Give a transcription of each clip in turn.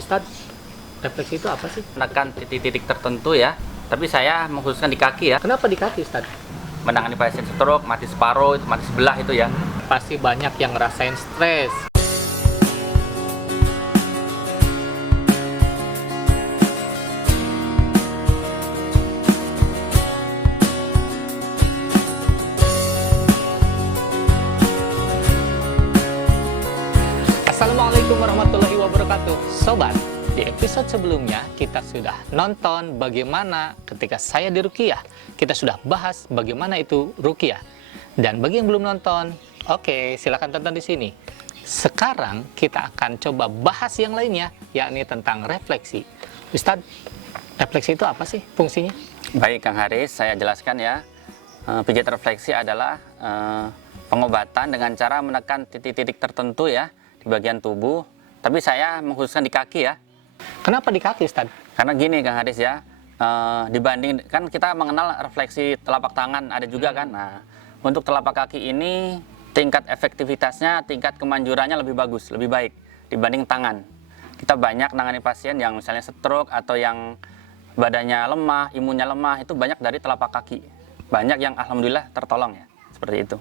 Ustadz, refleksi itu apa sih? Menekan titik-titik tertentu ya, tapi saya mengkhususkan di kaki ya. Kenapa di kaki, Ustadz? Menangani pasien stroke, mati separuh, mati sebelah itu ya. Pasti banyak yang ngerasain stres. Assalamualaikum warahmatullahi wabarakatuh. Sobat, di episode sebelumnya kita sudah nonton bagaimana ketika saya di Ruqyah. Kita sudah bahas bagaimana itu Ruqyah. Dan bagi yang belum nonton, oke, silakan tonton di sini. Sekarang kita akan coba bahas yang lainnya, yakni tentang refleksi. Ustadz, refleksi itu apa sih fungsinya? Baik Kang Haris, saya jelaskan ya. Pijat refleksi adalah pengobatan dengan cara menekan titik-titik tertentu ya di bagian tubuh, tapi saya mengkhususkan di kaki ya. Kenapa di kaki, Ustadz? Karena gini Kang Haris ya, dibanding kan kita mengenal refleksi telapak tangan ada juga kan. Nah, untuk telapak kaki ini tingkat efektivitasnya, tingkat kemanjurannya lebih bagus, lebih baik dibanding tangan. Kita banyak nangani pasien yang misalnya stroke atau yang badannya lemah, imunnya lemah, itu banyak dari telapak kaki. Banyak yang alhamdulillah tertolong ya, seperti itu.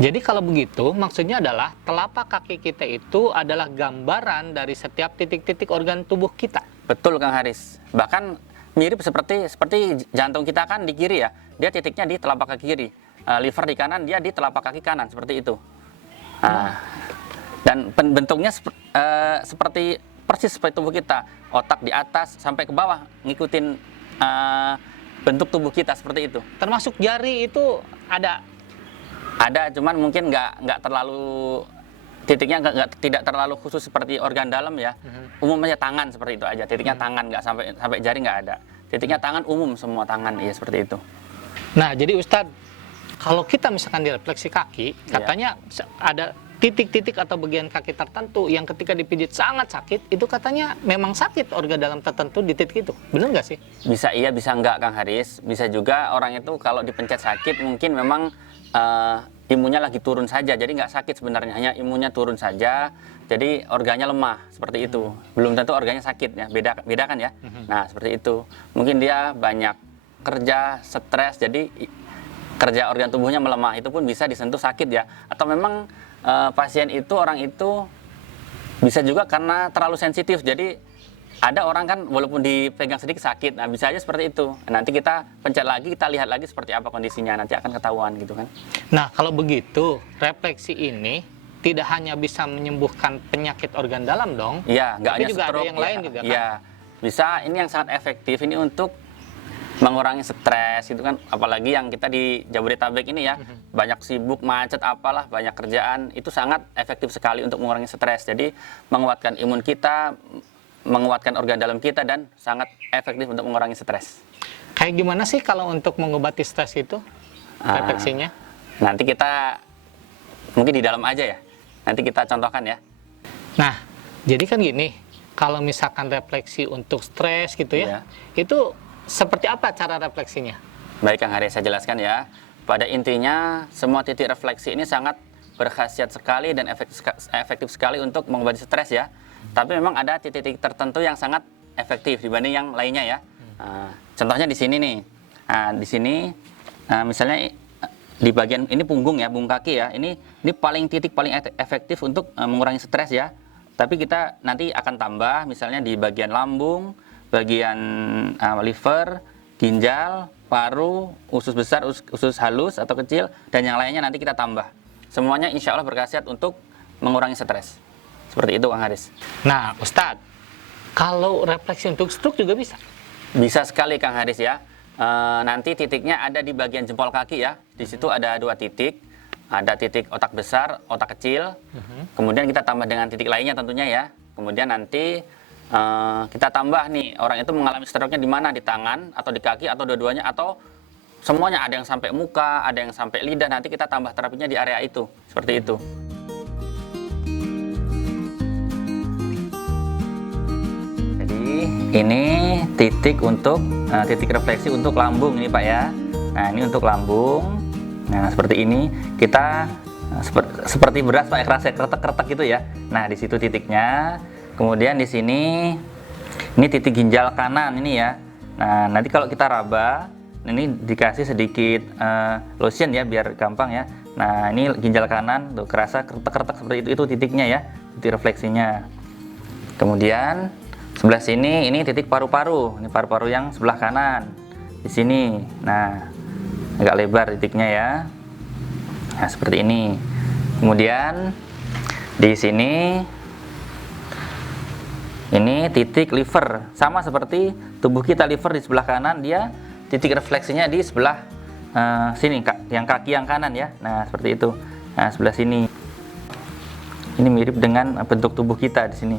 Jadi kalau begitu, maksudnya adalah telapak kaki kita itu adalah gambaran dari setiap titik-titik organ tubuh kita. Betul Kang Haris. Bahkan mirip seperti jantung kita kan di kiri ya. Dia titiknya di telapak kaki kiri. Liver di kanan, dia di telapak kaki kanan, seperti itu. Dan bentuknya seperti persis seperti tubuh kita. Otak di atas sampai ke bawah ngikutin bentuk tubuh kita seperti itu. Termasuk jari itu ada. Ada, cuman mungkin nggak terlalu titiknya tidak terlalu khusus seperti organ dalam ya. Umumnya tangan seperti itu aja. Titiknya tangan, nggak sampai jari nggak ada. Titiknya tangan umum semua tangan, ya seperti itu. Nah, jadi Ustadz, kalau kita misalkan di refleksi kaki, katanya ada titik-titik atau bagian kaki tertentu yang ketika dipijit sangat sakit, itu katanya memang sakit organ dalam tertentu di titik itu. Benar nggak sih? Bisa iya, bisa enggak Kang Haris. Bisa juga orang itu kalau dipencet sakit mungkin memang imunnya lagi turun saja, jadi nggak sakit sebenarnya, hanya imunnya turun saja, jadi organnya lemah, seperti itu. Belum tentu organnya sakit ya, beda kan ya. Nah seperti itu, mungkin dia banyak kerja, stres, jadi kerja organ tubuhnya melemah, itu pun bisa disentuh sakit ya. Atau memang pasien itu, orang itu bisa juga karena terlalu sensitif, jadi ada orang kan walaupun dipegang sedikit sakit, nah bisa aja seperti itu. Nanti kita pencet lagi, kita lihat lagi seperti apa kondisinya, nanti akan ketahuan gitu kan. Nah kalau begitu, refleksi ini tidak hanya bisa menyembuhkan penyakit organ dalam dong? Iya, nggak hanya juga stroke. Ada yang lain juga kan? Iya, bisa. Ini yang sangat efektif ini untuk mengurangi stres gitu kan. Apalagi yang kita di Jabodetabek ini ya, banyak sibuk, macet, apalah, banyak kerjaan, itu sangat efektif sekali untuk mengurangi stres. Jadi menguatkan imun kita, menguatkan organ dalam kita, dan sangat efektif untuk mengurangi stres. Kayak gimana sih kalau untuk mengobati stres itu refleksinya? Nanti kita mungkin di dalam aja ya. Nanti kita contohkan ya. Nah, jadi kan gini, kalau misalkan refleksi untuk stres gitu ya, itu seperti apa cara refleksinya? Baik Kang Haris, saya jelaskan ya. Pada intinya semua titik refleksi ini sangat berkhasiat sekali dan efektif sekali untuk mengobati stres ya. Tapi memang ada titik-titik tertentu yang sangat efektif dibanding yang lainnya ya. Contohnya di sini nih. Di sini misalnya di bagian ini punggung ya, punggung kaki ya. Ini titik paling efektif untuk mengurangi stres ya. Tapi kita nanti akan tambah misalnya di bagian lambung, bagian liver, ginjal, paru, usus besar, usus halus atau kecil, dan yang lainnya nanti kita tambah. Semuanya insya Allah berkhasiat untuk mengurangi stres. Seperti itu Kang Haris. Nah Ustadz, kalau refleksi untuk stroke juga bisa? Bisa sekali Kang Haris ya. Nanti titiknya ada di bagian jempol kaki ya. Di situ ada 2 titik. Ada titik otak besar, otak kecil. Kemudian kita tambah dengan titik lainnya tentunya ya. Kemudian nanti kita tambah nih, orang itu mengalami stroke-nya di mana? Di tangan atau di kaki atau dua-duanya atau semuanya. Ada yang sampai muka, ada yang sampai lidah. Nanti kita tambah terapinya di area itu. Seperti itu. Ini titik refleksi untuk lambung ini Pak ya. Nah ini untuk lambung. Nah seperti ini kita seperti beras Pak, kerasa kretek-kretek gitu ya. Nah di situ titiknya. kemudian di sini ini titik ginjal kanan ini ya. Nah, nanti kalau kita raba, ini dikasih sedikit lotion ya biar gampang ya. Nah, ini ginjal kanan tuh kerasa kretek-kretek seperti itu titiknya ya, titik refleksinya. Kemudian sebelah sini ini titik paru-paru, ini paru-paru yang sebelah kanan di sini. Nah, agak lebar titiknya ya. Nah, seperti ini. Kemudian di sini ini titik liver, sama seperti tubuh kita, liver di sebelah kanan, dia titik refleksinya di sebelah sini Kak, yang kaki yang kanan ya. Nah, seperti itu. Nah, sebelah sini. Ini mirip dengan bentuk tubuh kita di sini.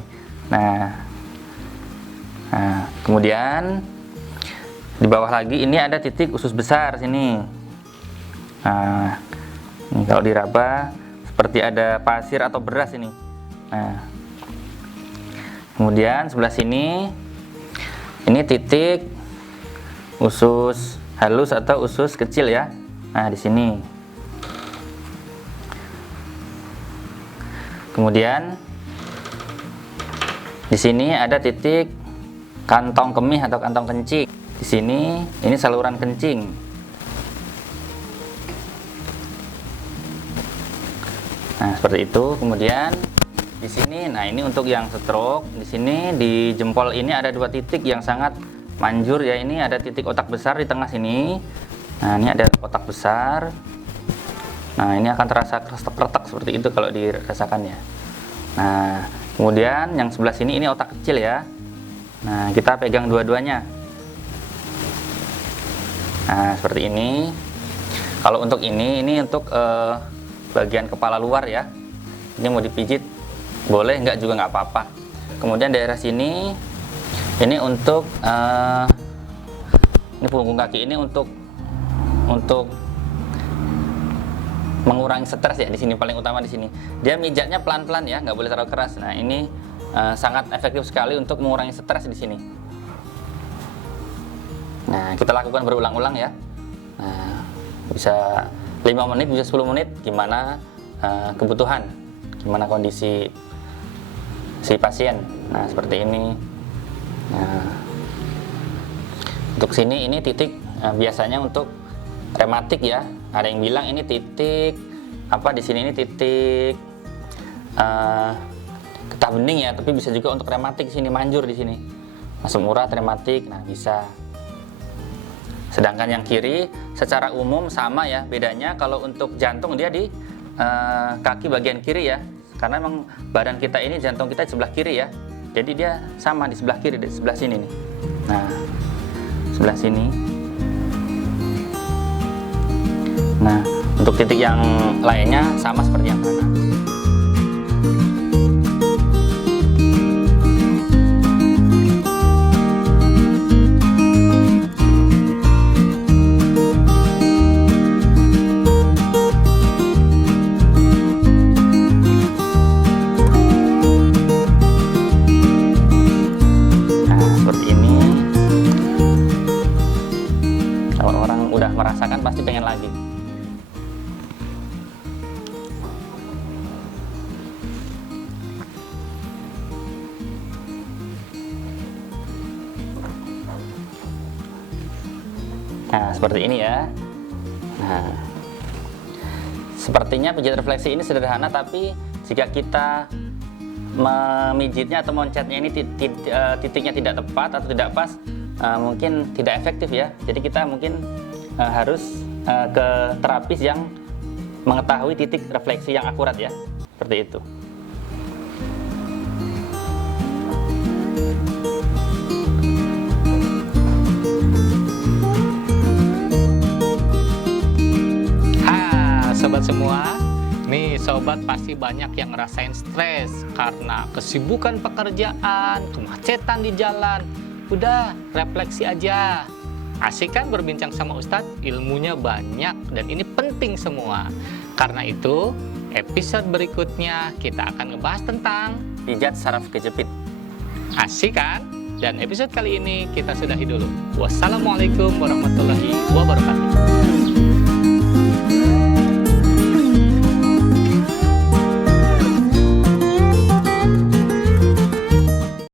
Nah, kemudian di bawah lagi ini ada titik usus besar sini. Nah, ini kalau diraba seperti ada pasir atau beras ini. Nah, kemudian sebelah sini ini titik usus halus atau usus kecil ya. Nah, di sini. Kemudian di sini ada titik kantong kemih atau kantong kencing. Di sini ini saluran kencing. Nah, seperti itu. Kemudian di sini, nah ini untuk yang stroke. Di sini di jempol ini ada dua titik yang sangat manjur ya. Ini ada titik otak besar di tengah sini. Nah, ini ada otak besar. Nah, ini akan terasa kretek-kretek seperti itu kalau dirasakan ya. Nah, kemudian yang sebelah sini ini otak kecil ya. Nah, kita pegang dua-duanya. Nah, seperti ini. Kalau untuk ini untuk bagian kepala luar ya. Ini mau dipijit boleh, enggak juga nggak apa-apa. Kemudian daerah sini ini untuk ini punggung kaki ini untuk mengurangi stres ya. Di sini paling utama di sini. Dia mijatnya pelan-pelan ya, nggak boleh terlalu keras. Nah, ini sangat efektif sekali untuk mengurangi stres di sini. Nah, kita lakukan berulang-ulang ya. Nah, bisa 5 menit, bisa 10 menit, gimana kebutuhan, gimana kondisi si pasien. Nah, seperti ini. Nah, untuk sini ini titik biasanya untuk rematik ya. Ada yang bilang ini titik apa, di sini ini titik getah bening ya, tapi bisa juga untuk rematik sini, manjur di sini. Asam urat rematik, nah bisa. Sedangkan yang kiri secara umum sama ya, bedanya kalau untuk jantung dia di kaki bagian kiri ya. Karena memang badan kita ini, jantung kita di sebelah kiri ya. Jadi dia sama di sebelah kiri, di sebelah sini nih. Nah, sebelah sini. Nah, untuk titik yang lainnya sama seperti yang kanan. Nah, seperti ini. Kalau orang udah merasakan pasti pengen lagi. Nah, seperti ini ya. Nah, sepertinya pijat refleksi ini sederhana, tapi jika kita memijitnya atau mencetnya ini titiknya tidak tepat atau tidak pas, mungkin tidak efektif ya. Jadi kita mungkin harus ke terapis yang mengetahui titik refleksi yang akurat ya. Seperti itu. Sobat semua, nih sobat pasti banyak yang ngerasain stres karena kesibukan pekerjaan, kemacetan di jalan. Udah, refleksi aja. Asik kan berbincang sama Ustadz? Ilmunya banyak dan ini penting semua. Karena itu, episode berikutnya kita akan ngebahas tentang Pijat saraf kejepit. asik kan? Dan episode kali ini kita sudahi dulu. Wassalamualaikum warahmatullahi wabarakatuh.